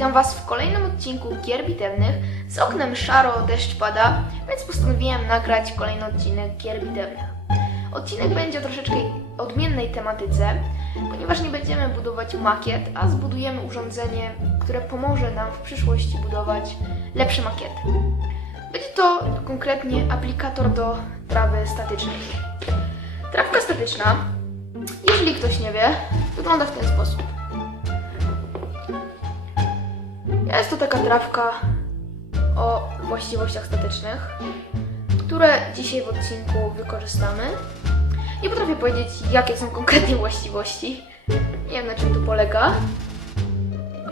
witam Was w kolejnym odcinku Gier Bitewnych. Z oknem szaro, deszcz pada, więc postanowiłem nagrać kolejny odcinek Gier Bitewnych. Odcinek będzie o troszeczkę odmiennej tematyce, ponieważ nie będziemy budować makiet, a zbudujemy urządzenie, które pomoże nam w przyszłości budować lepsze makiety. Będzie to konkretnie aplikator do trawy statycznej. Trawka statyczna, jeżeli ktoś nie wie, wygląda w ten sposób. Jest to taka trawka o właściwościach statycznych, które dzisiaj w odcinku wykorzystamy. Nie potrafię powiedzieć, jakie są konkretnie właściwości. Nie wiem, na czym to polega,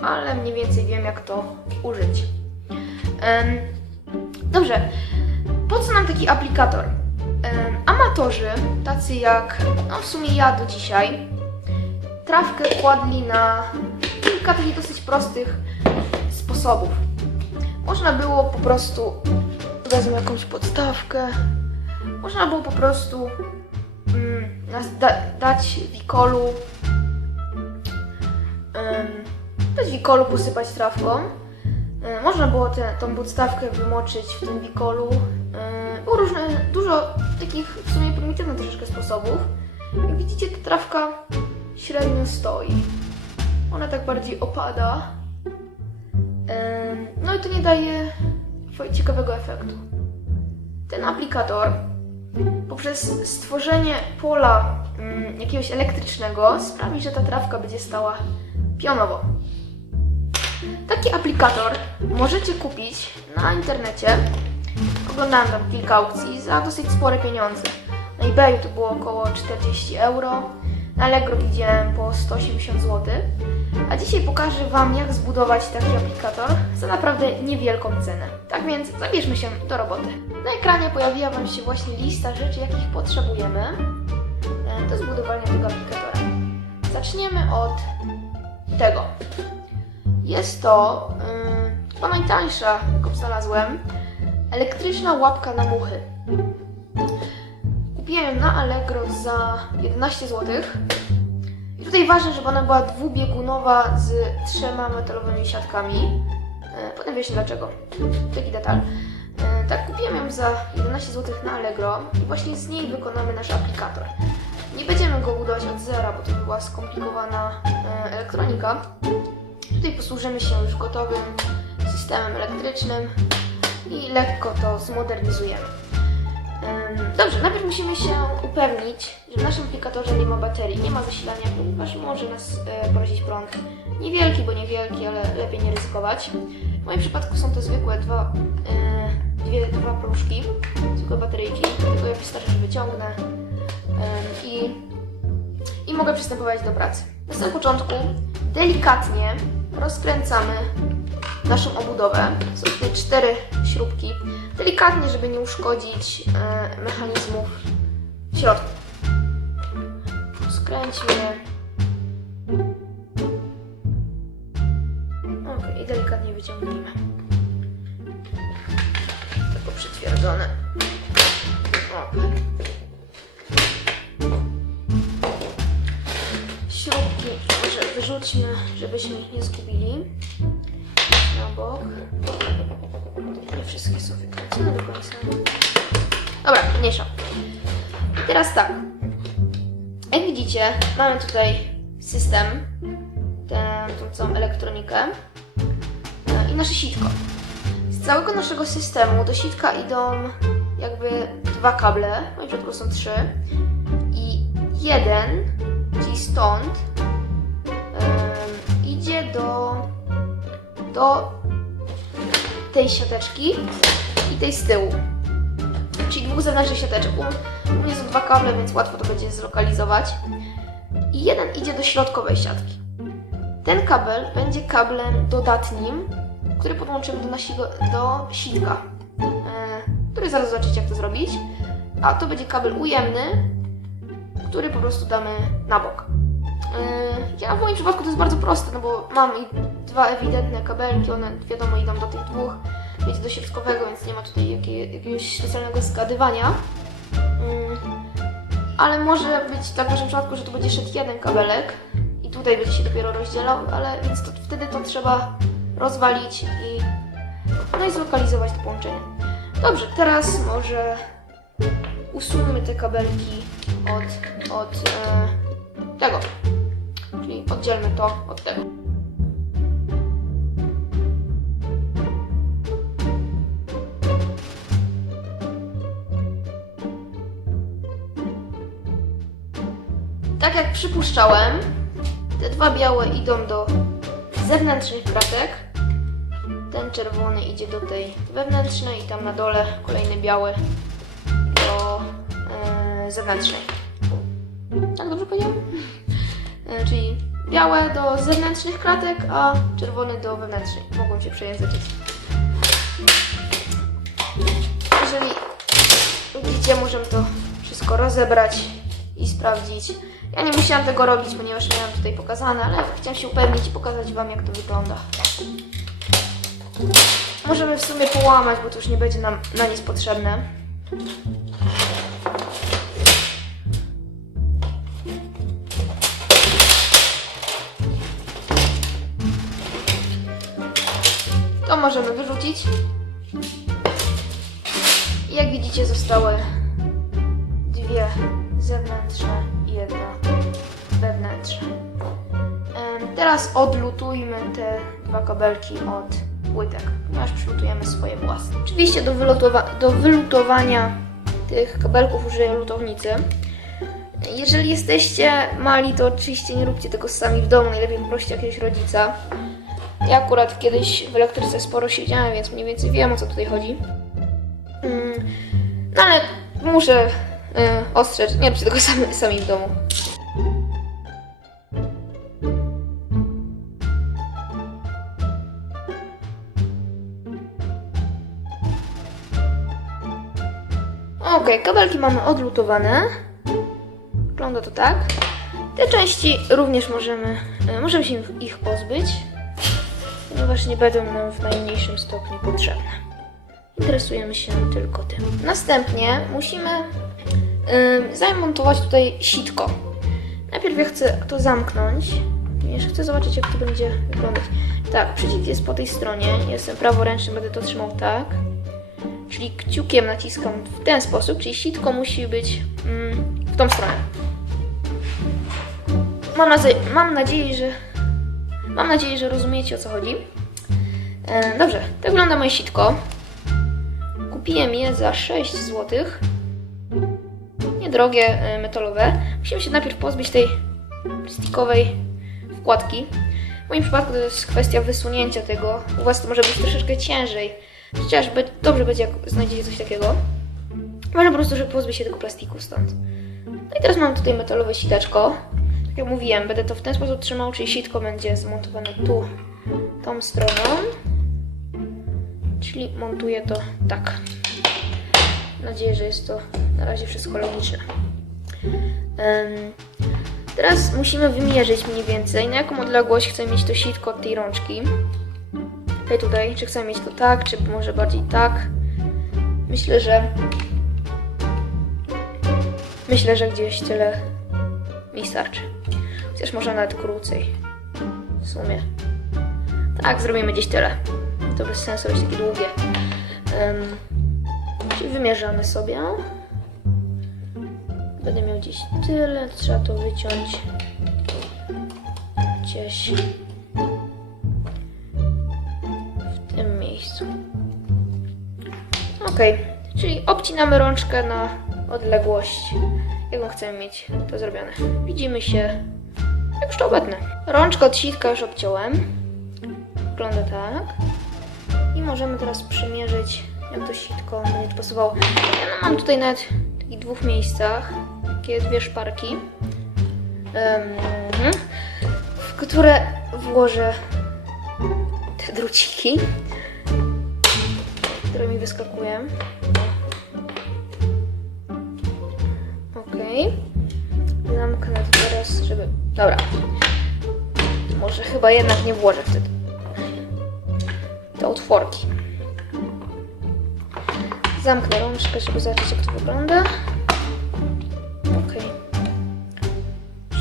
ale mniej więcej wiem, jak to użyć. Dobrze, po co nam taki aplikator? Amatorzy, tacy jak, no w sumie ja do dzisiaj, trawkę kładli na kilka takich dosyć prostych sposobów. Można było po prostu, wezmę jakąś podstawkę, można było po prostu mm, da, dać wikolu, dać wikolu, posypać trawką. E, Można było tę tą podstawkę wymoczyć w tym wikolu. E, Było różne, dużo takich w sumie prymitywnych troszeczkę sposobów. Jak widzicie, ta trawka średnio stoi. Ona tak bardziej opada. No i to nie daje ciekawego efektu. Ten aplikator poprzez stworzenie pola mm, jakiegoś elektrycznego sprawi, że ta trawka będzie stała pionowo. Taki aplikator możecie kupić na internecie. Oglądałam tam kilka aukcji za dosyć spore pieniądze. Na eBayu to było około 40 euro, na Allegro widziałem po 180 zł. A dzisiaj pokażę Wam, jak zbudować taki aplikator za naprawdę niewielką cenę. Tak więc zabierzmy się do roboty. Na ekranie pojawiła Wam się właśnie lista rzeczy, jakich potrzebujemy e, do zbudowania tego aplikatora. Zaczniemy od tego. Jest to yy, chyba najtańsza, jaką znalazłem, elektryczna łapka na muchy. Kupiłem ją na Allegro za 11 zł. I tutaj ważne, żeby ona była dwubiegunowa z trzema metalowymi siatkami. E, Potem wiecie dlaczego. Taki detal. E, Tak, kupiłem ją za 11 zł na Allegro i właśnie z niej wykonamy nasz aplikator. Nie będziemy go budować od zera, bo to by była skomplikowana e, elektronika. Tutaj posłużymy się już gotowym systemem elektrycznym i lekko to zmodernizujemy. Dobrze, najpierw musimy się upewnić, że w naszym aplikatorze nie ma baterii, nie ma zasilania, ponieważ może nas e, porazić prąd. Niewielki, bo niewielki, ale lepiej nie ryzykować. W moim przypadku są to zwykłe dwa, e, dwie, dwa pluszki, zwykłe bateryjki, tylko je wystarczy, że wyciągnę i, i mogę przystępować do pracy. Na samym początku delikatnie rozkręcamy naszą obudowę. Są tutaj cztery śrubki. Delikatnie, żeby nie uszkodzić e, mechanizmów w środku. Skręćmy. Ok, i delikatnie wyciągnijmy. Tylko przytwierdzone. Ok. Śrubki może wyrzućmy, żebyśmy ich nie zgubili. Bok. Nie wszystkie są wykręcone do końca. Dobra, mniejsza. Teraz tak. Jak widzicie, mamy tutaj system, tę, tą całą elektronikę e, i nasze sitko. Z całego naszego systemu do sitka idą jakby dwa kable, w moim przypadku są trzy. I jeden, czyli stąd, em, idzie do, do tej siateczki i tej z tyłu. Czyli dwóch zewnętrznych siateczek. U, mnie są dwa kable, więc łatwo to będzie zlokalizować. I jeden idzie do środkowej siatki. Ten kabel będzie kablem dodatnim, który podłączymy do naszego do sitka, e, który zaraz zobaczycie jak to zrobić. A to będzie kabel ujemny, który po prostu damy na bok. Yy, Ja w moim przypadku to jest bardzo proste, no bo mam i dwa ewidentne kabelki, one wiadomo idą do tych dwóch, wiecie, do środkowego, więc nie ma tutaj jakiegoś specjalnego zgadywania. Yy, Ale może być tak w naszym przypadku, że tu będzie szedł jeden kabelek i tutaj będzie się dopiero rozdzielał, ale więc to, wtedy to trzeba rozwalić i no i zlokalizować to połączenie. Dobrze, teraz może usuńmy te kabelki od, od e, tego. Oddzielmy to od tego. Tak jak przypuszczałem, te dwa białe idą do zewnętrznych kratek. Ten czerwony idzie do tej wewnętrznej i tam na dole kolejny biały do e, zewnętrznej. Tak dobrze powiedziałam? E, czyli białe do zewnętrznych kratek, a czerwony do wewnętrznej. Mogą się przejęzyczyć. Jeżeli widzicie, możemy to wszystko rozebrać i sprawdzić. Ja nie musiałam tego robić, ponieważ miałam tutaj pokazane, ale chciałam się upewnić i pokazać Wam, jak to wygląda. Możemy w sumie połamać, bo to już nie będzie nam na nic potrzebne. Możemy wyrzucić. Jak widzicie, zostały dwie zewnętrzne i jedna wewnętrzna. Teraz odlutujmy te dwa kabelki od płytek, ponieważ przylutujemy swoje własne. Oczywiście do, do wylutowania tych kabelków użyję lutownicy. Jeżeli jesteście mali, to oczywiście nie róbcie tego sami w domu, najlepiej poprosić jakiegoś rodzica. Ja akurat kiedyś w elektryce sporo siedziałem, więc mniej więcej wiem o co tutaj chodzi. Mm, No ale muszę y, ostrzec, nie róbcie tego sami, sami w domu. Okej, kabelki mamy odlutowane. Wygląda to tak. Te części również możemy, y, możemy się ich pozbyć, ponieważ nie będą nam w najmniejszym stopniu potrzebne. Interesujemy się tylko tym. Następnie musimy ym, zamontować tutaj sitko. Najpierw ja chcę to zamknąć, ponieważ chcę zobaczyć jak to będzie wyglądać. Tak, przycisk jest po tej stronie, jestem praworęczny, będę to trzymał tak. Czyli kciukiem naciskam w ten sposób, czyli sitko musi być mm, w tą stronę. Mam, mam nadzieję, że mam nadzieję, że rozumiecie o co chodzi. E, dobrze, tak wygląda moje sitko. Kupiłem je za 6 zł. Niedrogie, e, metalowe. Musimy się najpierw pozbyć tej plastikowej wkładki. W moim przypadku to jest kwestia wysunięcia tego. U Was to może być troszeczkę ciężej. Chociaż dobrze będzie, jak znajdziecie coś takiego. Ważne po prostu, żeby pozbyć się tego plastiku stąd. No i teraz mam tutaj metalowe siteczko. Tak jak mówiłem, będę to w ten sposób trzymał, czyli sitko będzie zmontowane tu, tą stroną. Czyli montuję to tak. Mam nadzieję, że jest to na razie wszystko logiczne. Em, teraz musimy wymierzyć mniej więcej, na jaką odległość chcę mieć to sitko od tej rączki. Tutaj, tutaj, czy chcę mieć to tak, czy może bardziej tak. Myślę, że myślę, że gdzieś tyle mi starczy. Chociaż może nawet krócej. W sumie. Tak, zrobimy gdzieś tyle. To bez sensu być takie długie. Um, wymierzamy sobie. Będę miał gdzieś tyle, trzeba to wyciąć gdzieś w tym miejscu. Ok, czyli obcinamy rączkę na odległość, jaką chcemy mieć to zrobione. Widzimy się, jak już to obetnę. Rączkę od sitka już obciąłem. Wygląda tak. Możemy teraz przymierzyć, jak to sitko będzie pasowało. Ja mam tutaj nawet w takich dwóch miejscach takie dwie szparki, em, w które włożę te druciki, które mi wyskakują. Okej. Zamknę to teraz, żeby... Dobra. Może chyba jednak nie włożę wtedy te otworki. Zamknę rączkę, żeby zobaczyć jak to wygląda. Ok.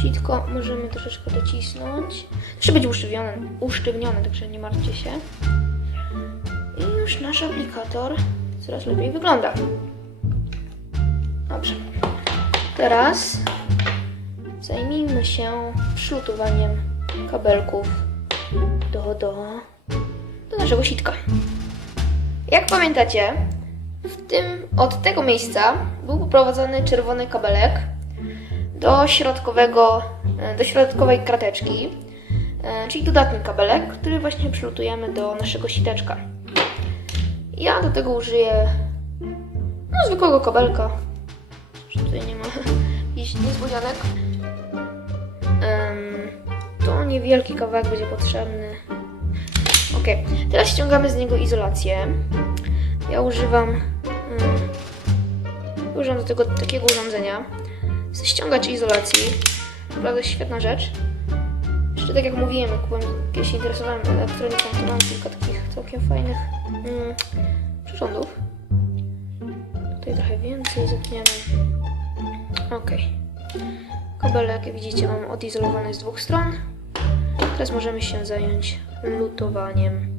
Sitko możemy troszeczkę docisnąć. Jeszcze będzie usztywnione, usztywnione, także nie martwcie się. I już nasz aplikator coraz lepiej wygląda. Dobrze. Teraz zajmijmy się przylutowaniem kabelków do, do naszego sitka. Jak pamiętacie, w tym, od tego miejsca był poprowadzony czerwony kabelek do środkowego, e, do środkowej krateczki, e, czyli dodatni kabelek, który właśnie przylutujemy do naszego siteczka. Ja do tego użyję no, zwykłego kabelka. Że tutaj nie ma jakichś niespodzianek. Em, to niewielki kawałek będzie potrzebny. Ok, teraz ściągamy z niego izolację. Ja używam, mm, używam do tego takiego urządzenia. Ściągacz izolacji. Naprawdę świetna rzecz. Jeszcze tak jak mówiłem, jak byłem, kiedyś interesowałem elektroniką, to mam kilka takich całkiem fajnych mm, przyrządów. Tutaj trochę więcej zetniemy. Ok. Kabelek, jak widzicie, mam odizolowany z dwóch stron. Teraz możemy się zająć lutowaniem.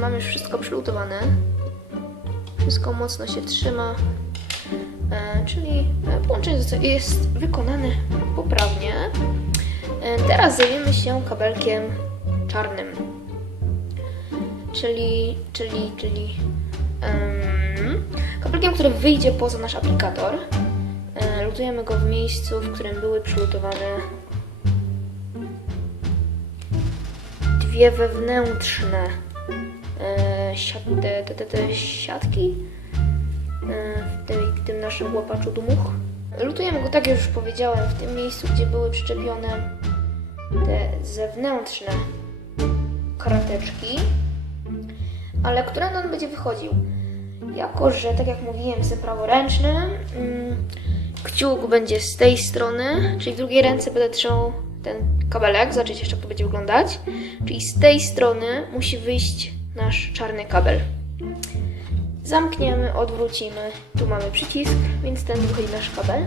Mam już wszystko przylutowane. Wszystko mocno się trzyma. E, czyli e, połączenie jest wykonane poprawnie. E, teraz zajmiemy się kabelkiem czarnym. Czyli, czyli, czyli em, kabelkiem, który wyjdzie poza nasz aplikator. E, lutujemy go w miejscu, w którym były przylutowane dwie wewnętrzne siat, te, te, te, te siatki e, w, w tym naszym łapaczu dmuch. Lutujemy go, tak jak już powiedziałem, w tym miejscu, gdzie były przyczepione te zewnętrzne krateczki, ale którędy on będzie wychodził. Jako, że tak jak mówiłem, jestem praworęczny, mm, kciuk będzie z tej strony, czyli w drugiej ręce będę trzymał ten kabelek, zobaczycie jeszcze jak to będzie wyglądać. Czyli z tej strony musi wyjść nasz czarny kabel. Zamkniemy, odwrócimy. Tu mamy przycisk, więc ten wychodzi nasz kabel.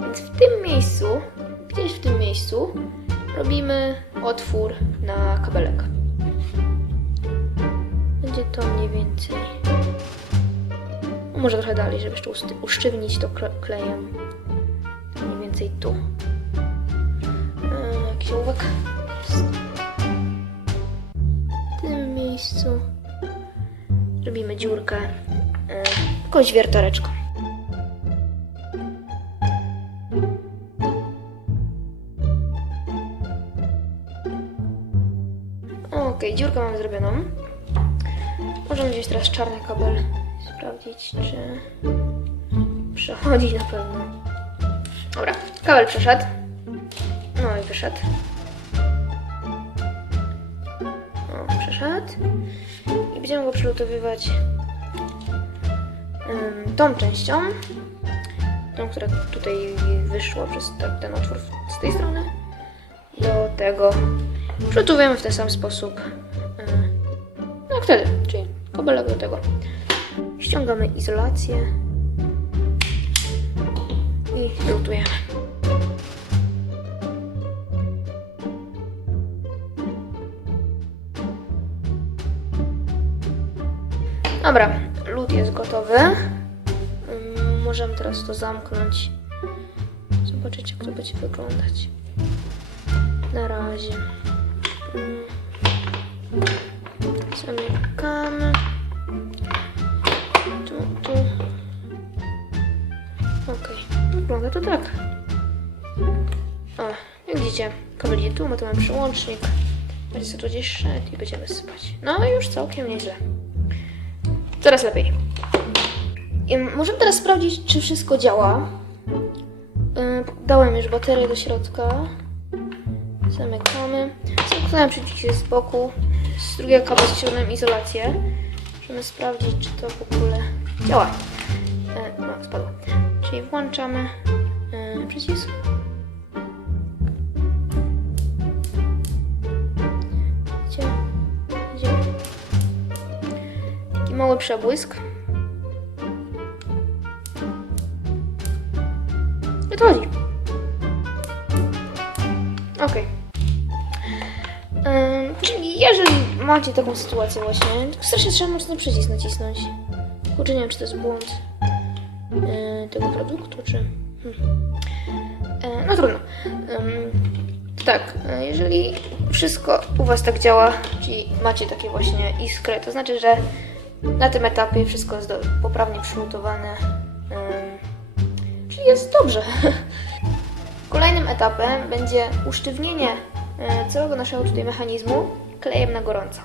Więc w tym miejscu, gdzieś w tym miejscu, robimy otwór na kabelek. Będzie to mniej więcej. Może trochę dalej, żeby jeszcze usztywnić to kle- klejem. Mniej więcej tu. E, Jakiś ołówek. Miejscu robimy dziurkę e, jakąś wiertareczką. Okej, dziurkę mamy zrobioną. Możemy wziąć teraz czarny kabel, sprawdzić czy przechodzi na pewno. Dobra, kabel przeszedł. No i wyszedł. I będziemy go przylutowywać ym, tą częścią. Tą, która tutaj wyszła przez te, ten otwór z tej strony. Do tego przylutowujemy w ten sam sposób. Jak wtedy, czyli kabelek do tego. Ściągamy izolację i lutujemy. Dobra, lód jest gotowy. Ym, Możemy teraz to zamknąć. Zobaczyć, jak to będzie wyglądać. Na razie. Ym, Zamykamy. Tu, tu. Okej, wygląda to tak. O, jak widzicie, kabel tu, ma tu mamy przyłącznik. Będzie sobie to gdzieś szedł i będziemy sypać. No już całkiem nieźle. Coraz lepiej. Możemy teraz sprawdzić, czy wszystko działa. Yy, Dałem już baterię do środka. Zamykamy. Zamknąłem przycisk z boku. Z drugiego kabla ściągnąłem izolację. Możemy sprawdzić, czy to w ogóle działa. E, no, spadło. Czyli włączamy e, przycisk. Przebłysk. I to chodzi. Okej. Ym, Czyli jeżeli macie taką sytuację właśnie, to strasznie trzeba mocno przycisk nacisnąć. Kurczę, nie wiem, czy to jest błąd yy, tego produktu, czy... Hmm. E, no trudno. Ym, tak, e, jeżeli wszystko u Was tak działa, czyli macie takie właśnie iskry, to znaczy, że na tym etapie wszystko jest poprawnie przygotowane. Ym, czyli jest dobrze. Kolejnym etapem będzie usztywnienie e, całego naszego tutaj mechanizmu klejem na gorąco.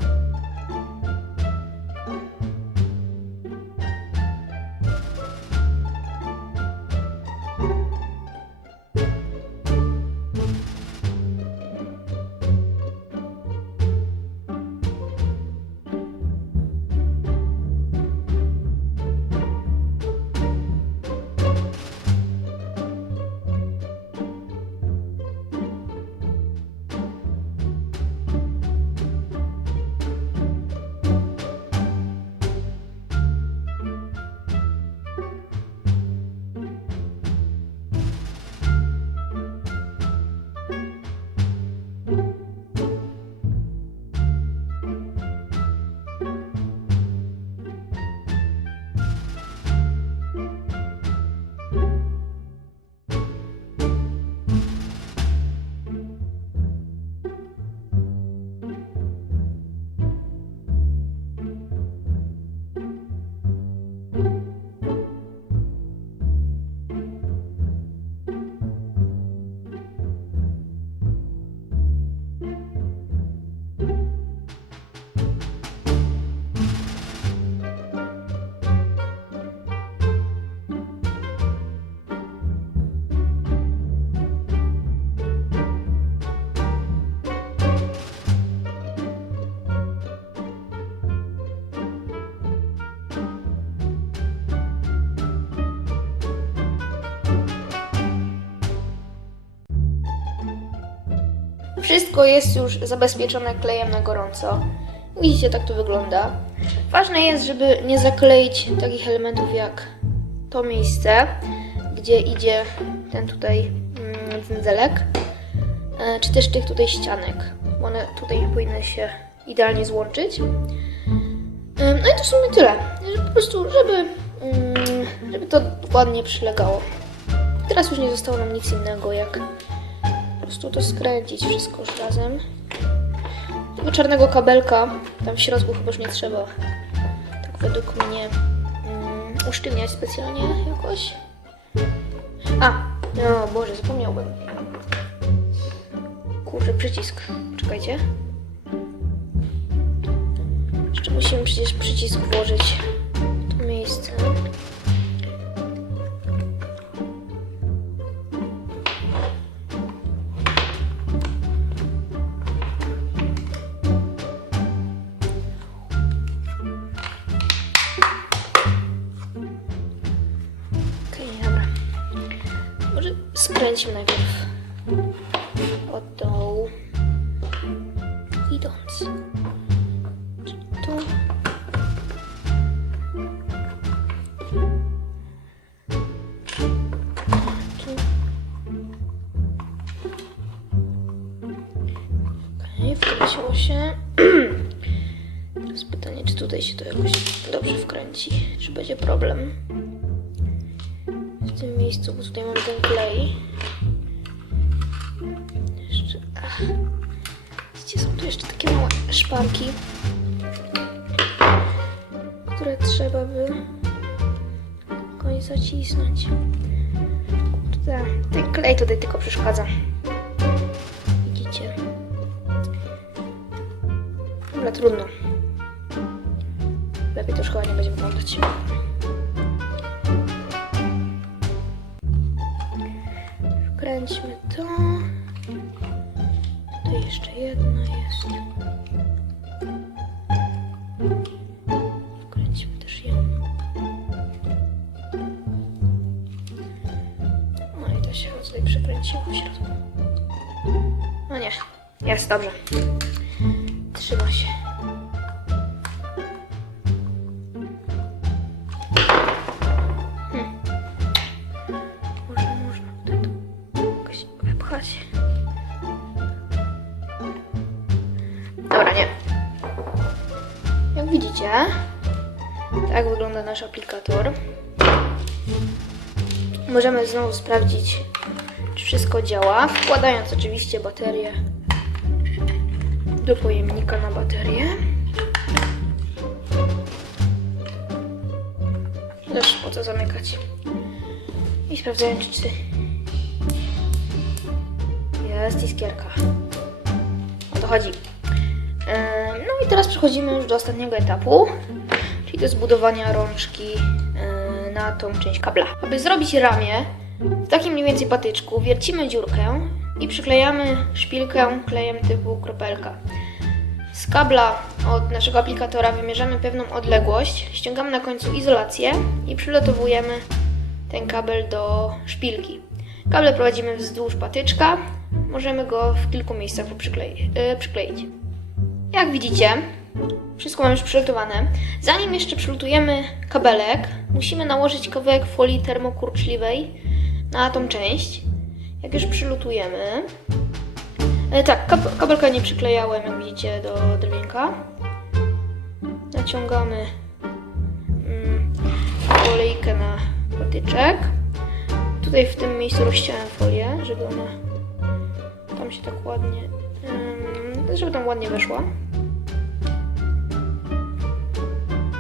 Wszystko jest już zabezpieczone klejem na gorąco. Widzicie, tak to wygląda. Ważne jest, żeby nie zakleić takich elementów jak to miejsce, gdzie idzie ten tutaj mm, dzyndzelek, e, czy też tych tutaj ścianek. One tutaj powinny się idealnie złączyć. Em, No i to w sumie tyle. Po prostu, żeby, mm, żeby to ładnie przylegało. Teraz już nie zostało nam nic innego, jak prostu to skręcić wszystko już razem. Tego czarnego kabelka tam w środku chyba już nie trzeba. Tak według mnie mm, usztywniać specjalnie jakoś. A, no Boże, zapomniałbym. Kurczę, przycisk. Czekajcie. Jeszcze musimy przecież przycisk włożyć w to miejsce. Skręcimy najpierw od dołu. Idąc. Tu. Tu. Okej, wkręciło się. Teraz pytanie, czy tutaj się to jakoś dobrze wkręci, czy będzie problem w tym miejscu, bo tutaj mamy ten klej. Szparki, które trzeba by jakoś zacisnąć. Kurde, ten klej tutaj tylko przeszkadza. Widzicie? Dobra, trudno. Lepiej to już chyba nie będzie wyglądać. Tak wygląda nasz aplikator. Możemy znowu sprawdzić, czy wszystko działa, wkładając oczywiście baterię do pojemnika na baterię. Też po co zamykać. I sprawdzając, czy jest iskierka. O to chodzi. Teraz przechodzimy już do ostatniego etapu, czyli do zbudowania rączki e, na tą część kabla. Aby zrobić ramię w takim mniej więcej patyczku, wiercimy dziurkę i przyklejamy szpilkę klejem typu kropelka. Z kabla od naszego aplikatora wymierzamy pewną odległość, ściągamy na końcu izolację i przylotowujemy ten kabel do szpilki. Kable prowadzimy wzdłuż patyczka, możemy go w kilku miejscach e, przykleić. Jak widzicie, wszystko mamy już przygotowane. Zanim jeszcze przylutujemy kabelek, musimy nałożyć kawałek folii termokurczliwej na tą część. Jak już przylutujemy, e, tak, kab- kabelka nie przyklejałem, jak widzicie, do drewienka. Naciągamy mm, na patyczek. Tutaj w tym miejscu rozciąłem folię, żeby ona tam się tak ładnie, żeby tam ładnie weszła.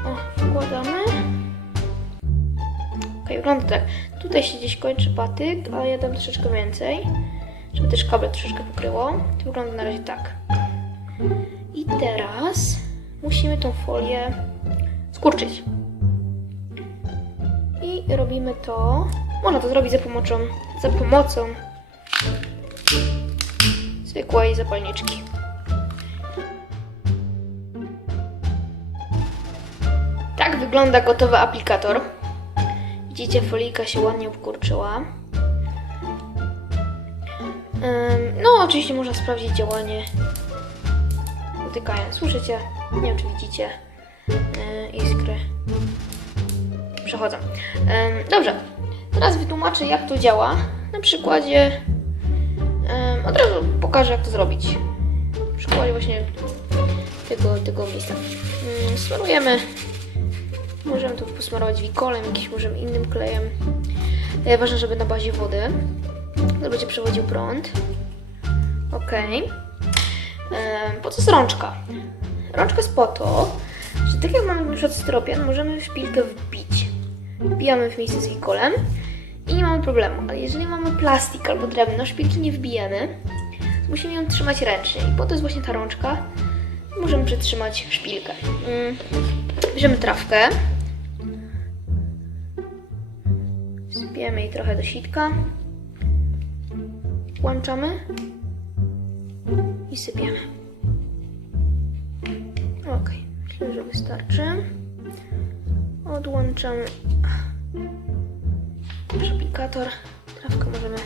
O, wkładamy. Ok, wygląda tak. Tutaj się gdzieś kończy patyk, ale ja dam troszeczkę więcej, żeby też kabel troszeczkę pokryło. To wygląda na razie tak. I teraz musimy tą folię skurczyć. I robimy to. Można to zrobić za pomocą, za pomocą zwykłej zapalniczki. Wygląda gotowy aplikator. Widzicie, folika się ładnie obkurczyła. Ym, No, oczywiście można sprawdzić działanie dotykając. Słyszycie? Nie wiem, czy widzicie yy, iskry. Przechodzą. Ym, Dobrze, teraz wytłumaczę, jak to działa. Na przykładzie Od razu pokażę, jak to zrobić. Na przykładzie właśnie tego, tego miejsca. Mm, Smarujemy. Możemy to posmarować wikolem, jakimś może innym klejem. E, Ważne, żeby na bazie wody. To będzie przewodził prąd. Ok. Em, Po co jest rączka? Rączka jest po to, że tak jak mamy na przykład styropian, możemy szpilkę wbić. Wbijamy w miejsce z wikolem i nie mamy problemu. Ale jeżeli mamy plastik albo drewno, szpilki nie wbijemy, musimy ją trzymać ręcznie. I po to jest właśnie ta rączka. Możemy przytrzymać szpilkę. Mm. Bierzemy trawkę. Sypiemy jej trochę do sitka. Włączamy i sypiemy. Ok, myślę, że wystarczy. Odłączamy nasz aplikator. Trawkę możemy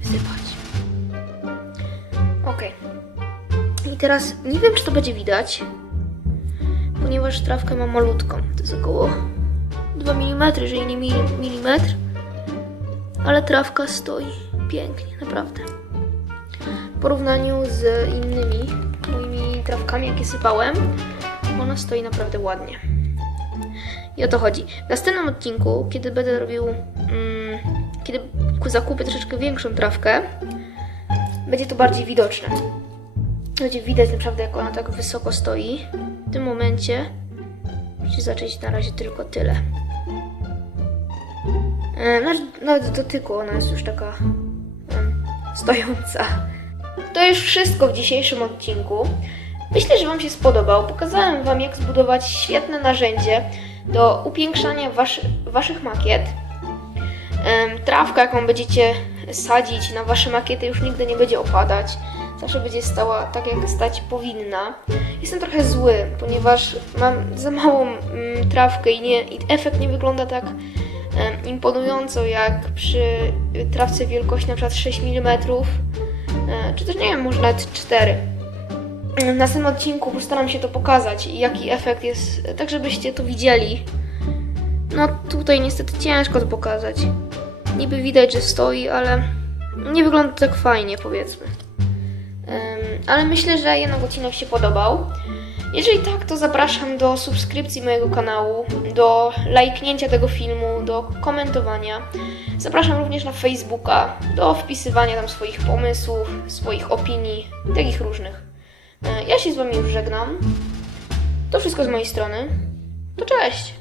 wsypać. Teraz nie wiem, czy to będzie widać, ponieważ trawkę mam malutką. To jest około 2 mm, jeżeli nie mili- milimetr. Ale trawka stoi pięknie, naprawdę. W porównaniu z innymi moimi trawkami, jakie sypałem, ona stoi naprawdę ładnie. I o to chodzi. W następnym odcinku, kiedy będę robił, mm, kiedy zakupię troszeczkę większą trawkę, będzie to bardziej widoczne. Będzie widać naprawdę, jak ona tak wysoko stoi. W tym momencie musicie zacząć na razie tylko tyle. E, Nawet, nawet do dotyku ona jest już taka stojąca. To już wszystko w dzisiejszym odcinku. Myślę, że Wam się spodobał. Pokazałem Wam, jak zbudować świetne narzędzie do upiększania waszy, Waszych makiet. Trawka, jaką będziecie sadzić na Wasze makiety, już nigdy nie będzie opadać. Zawsze będzie stała tak, jak stać powinna. Jestem trochę zły, ponieważ mam za małą mm, trawkę i, nie, i efekt nie wygląda tak imponująco jak przy trawce wielkości przykład 6 mm, e, czy też nie wiem, może nawet 4. W następnym odcinku postaram się to pokazać i jaki efekt jest, tak żebyście to widzieli. No tutaj niestety ciężko to pokazać. Niby widać, że stoi, ale nie wygląda tak fajnie, powiedzmy. Ale myślę, że jednak odcinek się podobał. Jeżeli tak, to zapraszam do subskrypcji mojego kanału, do lajknięcia tego filmu, do komentowania. Zapraszam również na Facebooka, do wpisywania tam swoich pomysłów, swoich opinii, takich różnych. E, Ja się z Wami już żegnam. To wszystko z mojej strony. To cześć!